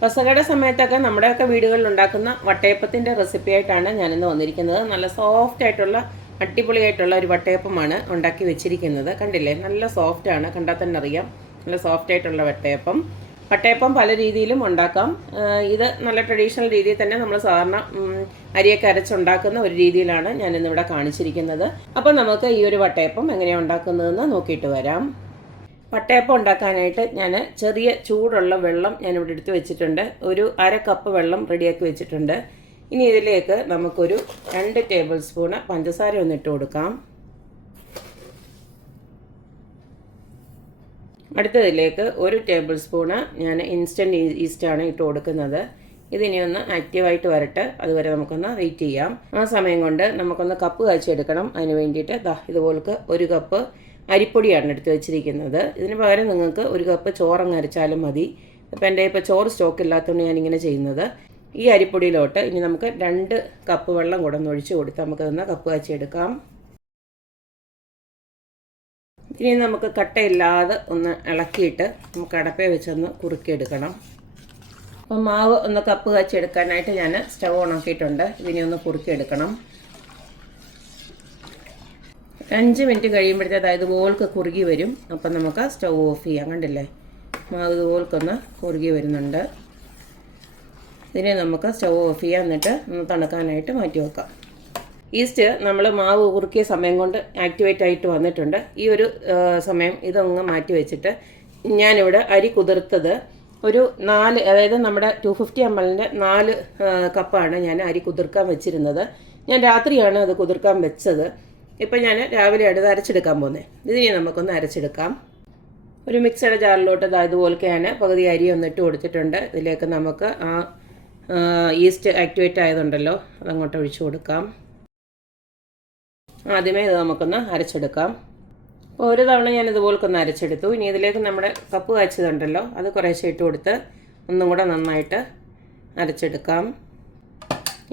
പെസഹയുടെ സമയത്തൊക്കെ നമ്മുടെയൊക്കെ വീടുകളിൽ ഉണ്ടാക്കുന്ന വട്ടയപ്പത്തിൻ്റെ റെസിപ്പി ആയിട്ടാണ് ഞാനിന്ന് വന്നിരിക്കുന്നത്. നല്ല സോഫ്റ്റ് ആയിട്ടുള്ള അടിപൊളിയായിട്ടുള്ള ഒരു വട്ടയപ്പമാണ് ഉണ്ടാക്കി വെച്ചിരിക്കുന്നത്. കണ്ടില്ലേ, നല്ല സോഫ്റ്റാണ്, കണ്ടാൽ തന്നെ അറിയാം. നല്ല സോഫ്റ്റ് ആയിട്ടുള്ള വട്ടയപ്പം പല രീതിയിലും ഉണ്ടാക്കാം. ഇത് നല്ല ട്രഡീഷണൽ രീതിയിൽ തന്നെ നമ്മൾ സാധാരണ അരിയൊക്കെ അരച്ചുണ്ടാക്കുന്ന ഒരു രീതിയിലാണ് ഞാനിന്നിവിടെ കാണിച്ചിരിക്കുന്നത്. അപ്പോൾ നമുക്ക് ഈ ഒരു വട്ടയപ്പം എങ്ങനെയാണ് ഉണ്ടാക്കുന്നതെന്ന് നോക്കിയിട്ട് വരാം. വട്ടയപ്പം ഉണ്ടാക്കാനായിട്ട് ഞാൻ ചെറിയ ചൂടുള്ള വെള്ളം ഞാനിവിടെ എടുത്ത് വെച്ചിട്ടുണ്ട്. ഒരു 1/2 കപ്പ് വെള്ളം റെഡിയാക്കി വെച്ചിട്ടുണ്ട്. ഇനി ഇതിലേക്ക് നമുക്കൊരു 2 ടേബിൾ സ്പൂണ് പഞ്ചസാര ഒന്നിട്ട് കൊടുക്കാം. അടുത്തതിലേക്ക് 1 ടേബിൾ സ്പൂണ് ഞാൻ ഇൻസ്റ്റൻറ്റ് ഈസ്റ്റാണ് ഇട്ട് കൊടുക്കുന്നത്. ഇതിനി ഒന്ന് ആക്റ്റീവായിട്ട് വരട്ടെ, അതുവരെ നമുക്കൊന്ന് വെയിറ്റ് ചെയ്യാം. ആ സമയം കൊണ്ട് നമുക്കൊന്ന് കപ്പ് കാച്ചിയെടുക്കണം. അതിന് വേണ്ടിയിട്ട് ഇതുപോലക്ക് 1 കപ്പ് അരിപ്പൊടിയാണ് എടുത്ത് വെച്ചിരിക്കുന്നത്. ഇതിന് പകരം നിങ്ങൾക്ക് 1 കപ്പ് ചോറങ്ങ് അരച്ചാലും മതി. അപ്പോൾ എൻ്റെ ഇപ്പോൾ ചോറ് സ്റ്റോക്ക് ഇല്ലാത്തതുകൊണ്ട് ഞാനിങ്ങനെ ചെയ്യുന്നത്. ഈ അരിപ്പൊടിയിലോട്ട് ഇനി നമുക്ക് 2 കപ്പ് വെള്ളം കൂടെ ഒന്ന് ഒഴിച്ച് കൊടുത്ത് നമുക്കതൊന്ന് കപ്പ് കാച്ചിയെടുക്കാം. ഇനി നമുക്ക് കട്ടയില്ലാതെ ഒന്ന് ഇളക്കിയിട്ട് നമുക്ക് അടപ്പേ വെച്ചൊന്ന് കുറുക്കിയെടുക്കണം. അപ്പോൾ മാവ് ഒന്ന് കപ്പ് കാച്ചിയെടുക്കാനായിട്ട് ഞാൻ സ്റ്റൗ ഓണാക്കിയിട്ടുണ്ട്. ഇതിനെ ഒന്ന് കുറുക്കിയെടുക്കണം. 5 മിനിറ്റ് കഴിയുമ്പോഴത്തേക്ക് ഇതുപോലൊക്കെ കുറുകി വരും. അപ്പം നമുക്ക് സ്റ്റൗ ഓഫ് ചെയ്യാം. കണ്ടില്ലേ, മാവ് ഇതുപോലൊക്കൊന്ന് കുറുകി വരുന്നുണ്ട്. ഇതിനെ നമുക്ക് സ്റ്റൗ ഓഫ് ചെയ്യാം. എന്നിട്ട് ഒന്ന് തണുക്കാനായിട്ട് മാറ്റി വെക്കാം. ഈസ്റ്റ് നമ്മൾ മാവ് കുറുക്കിയ സമയം കൊണ്ട് ആക്ടിവേറ്റ് ആയിട്ട് വന്നിട്ടുണ്ട്. ഈ ഒരു സമയം ഇതൊന്ന് മാറ്റി വെച്ചിട്ട് ഞാനിവിടെ അരി കുതിർത്തത് ഒരു 4, അതായത് നമ്മുടെ 250 ml 4 കപ്പാണ് ഞാൻ അരി കുതിർക്കാൻ വെച്ചിരുന്നത്. ഞാൻ രാത്രിയാണ് അത് കുതിർക്കാൻ വെച്ചത്. ഇപ്പം ഞാൻ രാവിലെ അത് അരച്ചെടുക്കാൻ പോകുന്നത്. ഇതിനെ നമുക്കൊന്ന് അരച്ചെടുക്കാം. ഒരു മിക്സഡ് ജാറിലോട്ട് ഇതുപോലൊക്കെ ഞാൻ പകുതി അരി ഒന്നിട്ട് കൊടുത്തിട്ടുണ്ട്. ഇതിലേക്ക് നമുക്ക് ആ ഈസ്റ്റ് ആക്ടിവേറ്റ് ആയതുണ്ടല്ലോ, അതങ്ങോട്ട് ഒഴിച്ചു കൊടുക്കാം. ആദ്യമേ ഇത് നമുക്കൊന്ന് അരച്ചെടുക്കാം. അപ്പോൾ ഒരു തവണ ഞാൻ ഇതുപോലൊക്കൊന്ന് അരച്ചെടുത്തു. ഇനി ഇതിലേക്ക് നമ്മുടെ കപ്പ് കാച്ചതുണ്ടല്ലോ, അത് കുറേശ്ശെ ഇട്ട് കൊടുത്ത് ഒന്നും കൂടെ നന്നായിട്ട് അരച്ചെടുക്കാം.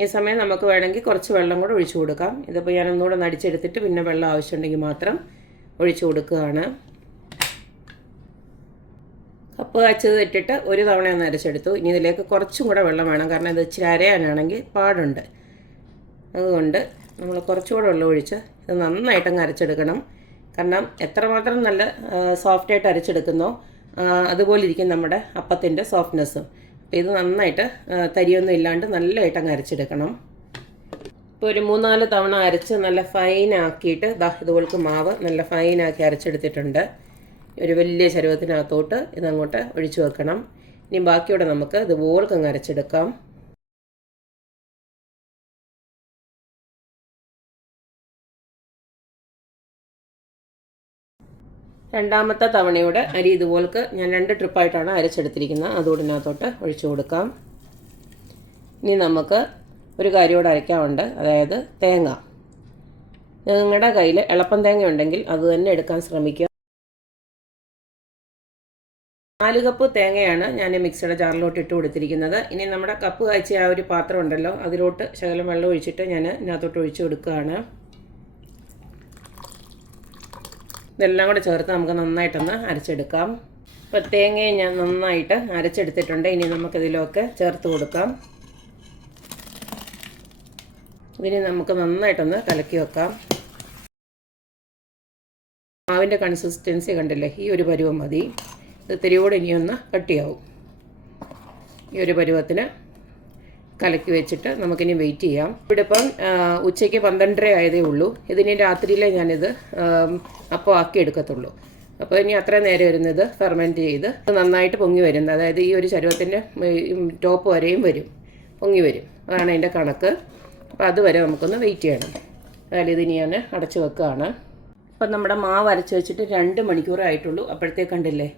ഈ സമയം നമുക്ക് വേണമെങ്കിൽ കുറച്ച് വെള്ളം കൂടെ ഒഴിച്ചു കൊടുക്കാം. ഇതിപ്പോൾ ഞാൻ ഒന്നുകൂടെ നടിച്ചെടുത്തിട്ട് പിന്നെ വെള്ളം ആവശ്യമുണ്ടെങ്കിൽ മാത്രം ഒഴിച്ചു കൊടുക്കുകയാണ്. കപ്പ് കാച്ചത് ഇട്ടിട്ട് ഒരു തവണ ഒന്ന് അരച്ചെടുത്തു. ഇനി ഇതിലേക്ക് കുറച്ചും കൂടെ വെള്ളം വേണം, കാരണം ഇത് ഇച്ചിരി അരയാനാണെങ്കിൽ പാടുണ്ട്. അതുകൊണ്ട് നമ്മൾ കുറച്ചുകൂടെ വെള്ളം ഒഴിച്ച് ഇത് നന്നായിട്ടങ്ങ് അരച്ചെടുക്കണം. കാരണം എത്രമാത്രം നല്ല സോഫ്റ്റായിട്ട് അരച്ചെടുക്കുന്നോ അതുപോലെ ഇരിക്കും നമ്മുടെ അപ്പത്തിൻ്റെ സോഫ്റ്റ്നെസ്സും. അപ്പോൾ ഇത് നന്നായിട്ട് തരിയൊന്നും ഇല്ലാണ്ട് നല്ലതായിട്ട് അങ്ങ് അരച്ചെടുക്കണം. ഇപ്പോൾ ഒരു 3-4 തവണ അരച്ച് നല്ല ഫൈനാക്കിയിട്ട് ഇതുപോലക്ക് മാവ് നല്ല ഫൈനാക്കി അരച്ചെടുത്തിട്ടുണ്ട്. ഒരു വലിയ ചരുവത്തിനകത്തോട്ട് ഇതങ്ങോട്ട് ഒഴിച്ചു വെക്കണം. ഇനി ബാക്കിയോടെ നമുക്ക് ഇതുപോലക്ക് അങ്ങ് അരച്ചെടുക്കാം. രണ്ടാമത്തെ തവണയുടെ അരി ഇതുപോലക്ക് ഞാൻ 2 ട്രിപ്പായിട്ടാണ് അരച്ചെടുത്തിരിക്കുന്നത്. അതുകൂടെ ഇതിനകത്തോട്ട് ഒഴിച്ചു കൊടുക്കാം. ഇനി നമുക്ക് ഒരു കാര്യം കൂടെ അരയ്ക്കാറുണ്ട്, അതായത് തേങ്ങ. നിങ്ങളുടെ കയ്യിൽ എളുപ്പം തേങ്ങ ഉണ്ടെങ്കിൽ അത് തന്നെ എടുക്കാൻ ശ്രമിക്കുക. 4 കപ്പ് തേങ്ങയാണ് ഞാൻ മിക്സിയുടെ ജാറിലോട്ട് ഇട്ട് കൊടുത്തിരിക്കുന്നത്. ഇനി നമ്മുടെ കപ്പ് കാച്ചിയ ആ ഒരു പാത്രം ഉണ്ടല്ലോ, അതിലോട്ട് ശകലം വെള്ളം ഒഴിച്ചിട്ട് ഞാൻ ഇതിനകത്തോട്ട് ഒഴിച്ചു കൊടുക്കുകയാണ്. ഇതെല്ലാം കൂടെ ചേർത്ത് നമുക്ക് നന്നായിട്ടൊന്ന് അരച്ചെടുക്കാം. ഇപ്പോൾ തേങ്ങയെ ഞാൻ നന്നായിട്ട് അരച്ചെടുത്തിട്ടുണ്ട്. ഇനി നമുക്കിതിലൊക്കെ ചേർത്ത് കൊടുക്കാം. ഇതിന് നമുക്ക് നന്നായിട്ടൊന്ന് കലക്കി വെക്കാം. മാവിൻ്റെ കൺസിസ്റ്റൻസി കണ്ടില്ലേ, ഈ ഒരു പരുവം മതി. ഇത് തിരിയോടെ ഇനിയൊന്ന് കട്ടിയാവും. ഈ ഒരു പരുവത്തിന് കലക്കി വെച്ചിട്ട് നമുക്കിനി വെയിറ്റ് ചെയ്യാം. ഇവിടെ ഇപ്പം ഉച്ചയ്ക്ക് 12:30 ആയതേ ഉള്ളൂ. ഇതിനി രാത്രിയിലേ ഞാനിത് അപ്പോൾ ആക്കി എടുക്കത്തുള്ളൂ. അപ്പോൾ ഇനി അത്ര നേരം വരുന്നത് ഫെർമെൻറ്റ് ചെയ്ത് നന്നായിട്ട് പൊങ്ങി വരുന്നത്, അതായത് ഈ ഒരു ചരുവത്തിൻ്റെ ടോപ്പ് വരെയും പൊങ്ങി വരും. അതാണ് അതിൻ്റെ കണക്ക്. അപ്പോൾ അതുവരെ നമുക്കൊന്ന് വെയിറ്റ് ചെയ്യണം. അതായത് ഇതിനി ഞാൻ അടച്ചു വെക്കുകയാണ്. ഇപ്പം നമ്മുടെ മാവ് അരച്ച് വെച്ചിട്ട് 2 മണിക്കൂറേ ആയിട്ടുള്ളൂ. അപ്പോഴത്തേക്ക് കണ്ടില്ലേ,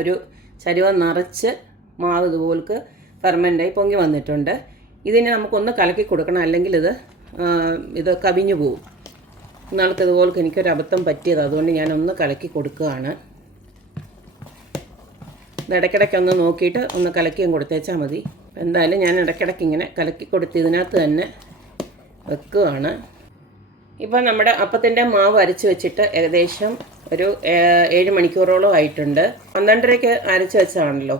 ഒരു ചരുവം നിറച്ച് മാവ് ഇതുപോലക്ക് ഫെർമെൻ്റായി പൊങ്ങി വന്നിട്ടുണ്ട്. ഇതിനെ നമുക്കൊന്ന് കലക്കി കൊടുക്കണം, അല്ലെങ്കിൽ ഇത് കവിഞ്ഞു പോകും. ഇന്നാൾക്ക് ഇതുപോലെ എനിക്കൊരു അബദ്ധം പറ്റിയത്, അതുകൊണ്ട് ഞാനൊന്ന് കലക്കി കൊടുക്കുകയാണ്. ഇത് ഇടയ്ക്കിടയ്ക്കൊന്ന് നോക്കിയിട്ട് ഒന്ന് കലക്കിയും കൊടുത്തേച്ചാൽ മതി. എന്തായാലും ഞാൻ ഇടയ്ക്കിടയ്ക്ക് ഇങ്ങനെ കലക്കി കൊടുത്ത് ഇതിനകത്ത് തന്നെ വെക്കുകയാണ്. ഇപ്പോൾ നമ്മുടെ അപ്പത്തിൻ്റെ മാവ് അരച്ച് വെച്ചിട്ട് ഏകദേശം ഒരു 7 മണിക്കൂറോളം ആയിട്ടുണ്ട്. 12:30ക്ക് അരച്ച് വെച്ചതാണല്ലോ.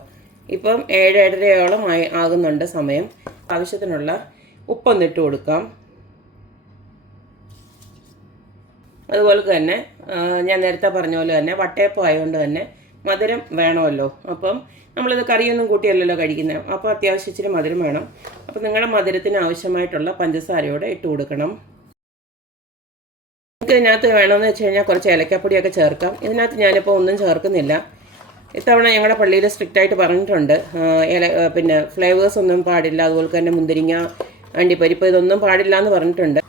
ഇപ്പം 7-7:30 ആകുന്നുണ്ട് സമയം. ആവശ്യത്തിനുള്ള ഉപ്പൊന്നിട്ട് കൊടുക്കാം. അതുപോലെ തന്നെ ഞാൻ നേരത്തെ പറഞ്ഞ പോലെ തന്നെ വട്ടയപ്പം ആയതുകൊണ്ട് തന്നെ മധുരം വേണമല്ലോ. അപ്പം നമ്മളിത് കറിയൊന്നും കൂട്ടിയല്ലല്ലോ കഴിക്കുന്നത്. അപ്പോൾ അത്യാവശ്യം ഇച്ചിരി മധുരം വേണം. അപ്പോൾ നിങ്ങളുടെ മധുരത്തിന് ആവശ്യമായിട്ടുള്ള പഞ്ചസാരയോടെ ഇട്ട് കൊടുക്കണം. നമുക്ക് ഇതിനകത്ത് വേണമെന്ന് വെച്ച് കഴിഞ്ഞാൽ കുറച്ച് ഏലക്കാപ്പൊടിയൊക്കെ ചേർക്കാം. ഇതിനകത്ത് ഞാനിപ്പോൾ ഒന്നും ചേർക്കുന്നില്ല. ഇത്തവണ ഞങ്ങളുടെ പള്ളിയിൽ സ്ട്രിക്റ്റായിട്ട് പറഞ്ഞിട്ടുണ്ട്, പിന്നെ ഫ്ലേവേഴ്സ് ഒന്നും പാടില്ല. അതുപോലെ തന്നെ മുന്തിരിങ്ങ, അണ്ടിപ്പരിപ്പ് ഇതൊന്നും പാടില്ല എന്ന് പറഞ്ഞിട്ടുണ്ട്.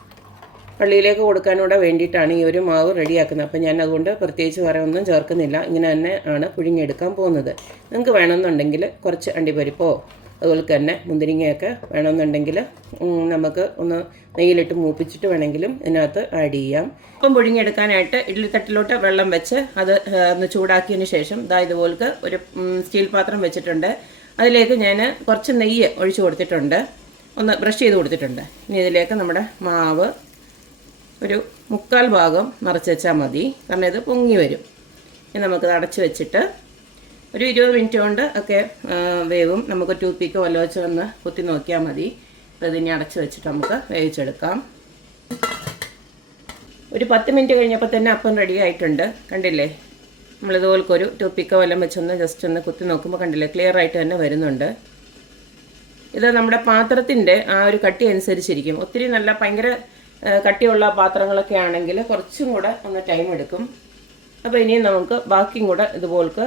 പള്ളിയിലേക്ക് കൊടുക്കാനൂടെ വേണ്ടിയിട്ടാണ് ഈ ഒരു മാവ് റെഡിയാക്കുന്നത്. അപ്പോൾ ഞാൻ അതുകൊണ്ട് പ്രത്യേകിച്ച് വേറെ ഒന്നും ചേർക്കുന്നില്ല. ഇങ്ങനെ തന്നെ ആണ് പുഴുങ്ങിയെടുക്കാൻ പോകുന്നത്. നിങ്ങൾക്ക് വേണമെന്നുണ്ടെങ്കിൽ കുറച്ച് അണ്ടിപ്പരിപ്പോ അതുപോലെ തന്നെ മുന്തിരിങ്ങയൊക്കെ വേണമെന്നുണ്ടെങ്കിൽ നമുക്ക് ഒന്ന് നെയ്യിലിട്ട് മൂപ്പിച്ചിട്ട് വേണമെങ്കിലും ഇതിനകത്ത് ആഡ് ചെയ്യാം. അപ്പം പുഴുങ്ങിയെടുക്കാനായിട്ട് ഇഡ്ഡലിത്തട്ടിലോട്ട് വെള്ളം വെച്ച് അത് ഒന്ന് ചൂടാക്കിയതിന് ശേഷം ഇതുപോലത്തെ ഒരു സ്റ്റീൽ പാത്രം വെച്ചിട്ടുണ്ട്. അതിലേക്ക് ഞാൻ കുറച്ച് നെയ്യ് ഒഴിച്ച് കൊടുത്തിട്ടുണ്ട്, ഒന്ന് ബ്രഷ് ചെയ്ത് കൊടുത്തിട്ടുണ്ട്. ഇനി ഇതിലേക്ക് നമ്മുടെ മാവ് ഒരു 3/4 ഭാഗം നിറച്ച് വെച്ചാൽ മതി, കാരണം ഇത് പൊങ്ങി വരും. ഇനി നമുക്കത് അടച്ച് വെച്ചിട്ട് ഒരു 20 മിനിറ്റ് കൊണ്ട് ഒക്കെ വേവും. നമുക്ക് ടൂത്ത് പിക്ക് വല്ല വെച്ച് വന്ന് കുത്തി നോക്കിയാൽ മതി. അപ്പോൾ ഇതിനെ അടച്ച് വെച്ചിട്ട് നമുക്ക് വേവിച്ചെടുക്കാം. ഒരു 10 മിനിറ്റ് കഴിഞ്ഞപ്പോൾ തന്നെ അപ്പം റെഡി ആയിട്ടുണ്ട്. കണ്ടില്ലേ, നമ്മളിതുപോലൊക്കെ ഒരു ടൂത്ത് പിക്കോ വല്ലം വെച്ചൊന്ന് ജസ്റ്റ് ഒന്ന് കുത്തി നോക്കുമ്പോൾ കണ്ടില്ലേ, ക്ലിയർ ആയിട്ട് തന്നെ വരുന്നുണ്ട്. ഇത് നമ്മുടെ പാത്രത്തിൻ്റെ ആ ഒരു കട്ടി അനുസരിച്ചിരിക്കും. ഒത്തിരി നല്ല ഭയങ്കര കട്ടിയുള്ള പാത്രങ്ങളൊക്കെ ആണെങ്കിൽ കുറച്ചും കൂടെ ഒന്ന് ടൈം എടുക്കും. അപ്പോൾ ഇനിയും നമുക്ക് ബാക്കിയും കൂടെ ഇതുപോലക്ക്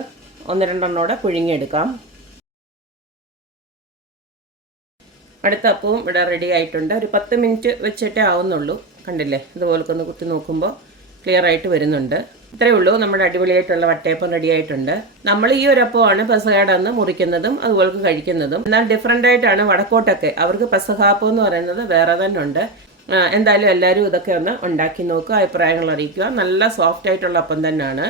1-2 പുഴുങ്ങിയെടുക്കാം. അടുത്ത അപ്പവും ഇവിടെ റെഡി ആയിട്ടുണ്ട്. ഒരു 10 മിനിറ്റ് വെച്ചിട്ടേ ആവുന്നുള്ളൂ. കണ്ടില്ലേ, ഇതുപോലൊക്കെ ഒന്ന് കുത്തി നോക്കുമ്പോൾ ക്ലിയർ ആയിട്ട് വരുന്നുണ്ട്. ഇത്രയേ ഉള്ളൂ, നമ്മുടെ അടിപൊളിയായിട്ടുള്ള വട്ടയപ്പം റെഡി ആയിട്ടുണ്ട്. നമ്മൾ ഈ ഒരു അപ്പമാണ് പെസഹയുടെ അന്ന് മുറിക്കുന്നതും അതുപോലെ കഴിക്കുന്നതും. എന്നാൽ ഡിഫറെൻ്റ് ആയിട്ടാണ് വടക്കോട്ടൊക്കെ. അവർക്ക് പെസഹാപ്പം എന്ന് പറയുന്നത് വേറെ തന്നെ ഉണ്ട്. എന്തായാലും എല്ലാവരും ഇതൊക്കെ ഒന്ന് ഉണ്ടാക്കി നോക്കുക, അഭിപ്രായങ്ങൾ അറിയിക്കുക. നല്ല സോഫ്റ്റ് ആയിട്ടുള്ള അപ്പം തന്നെയാണ്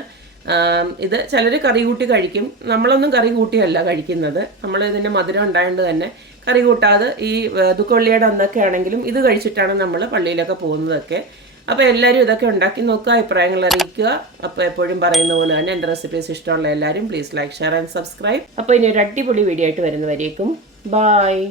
ഇത്. ചിലർ കറി കൂട്ടി കഴിക്കും. നമ്മളൊന്നും കറി കൂട്ടിയല്ല കഴിക്കുന്നത്. നമ്മൾ ഇതിൻ്റെ മധുരം ഉണ്ടായതുകൊണ്ട് തന്നെ കറി കൂട്ടാതെ ഈ ദുഃഖവെള്ളിയുടെ അന്നൊക്കെ ആണെങ്കിലും ഇത് കഴിച്ചിട്ടാണ് നമ്മൾ പള്ളിയിലൊക്കെ പോകുന്നതൊക്കെ. അപ്പോൾ എല്ലാവരും ഇതൊക്കെ ഉണ്ടാക്കി നോക്കുക, അഭിപ്രായങ്ങൾ അറിയിക്കുക. അപ്പോൾ എപ്പോഴും പറയുന്ന പോലെ തന്നെ എൻ്റെ റെസിപ്പീസ് ഇഷ്ടമുള്ള എല്ലാവരും please like, share and subscribe. അപ്പോൾ ഇനി ഒരു അടിപൊളി വീഡിയോ ആയിട്ട് വരുന്നവരേക്കും ബായ്.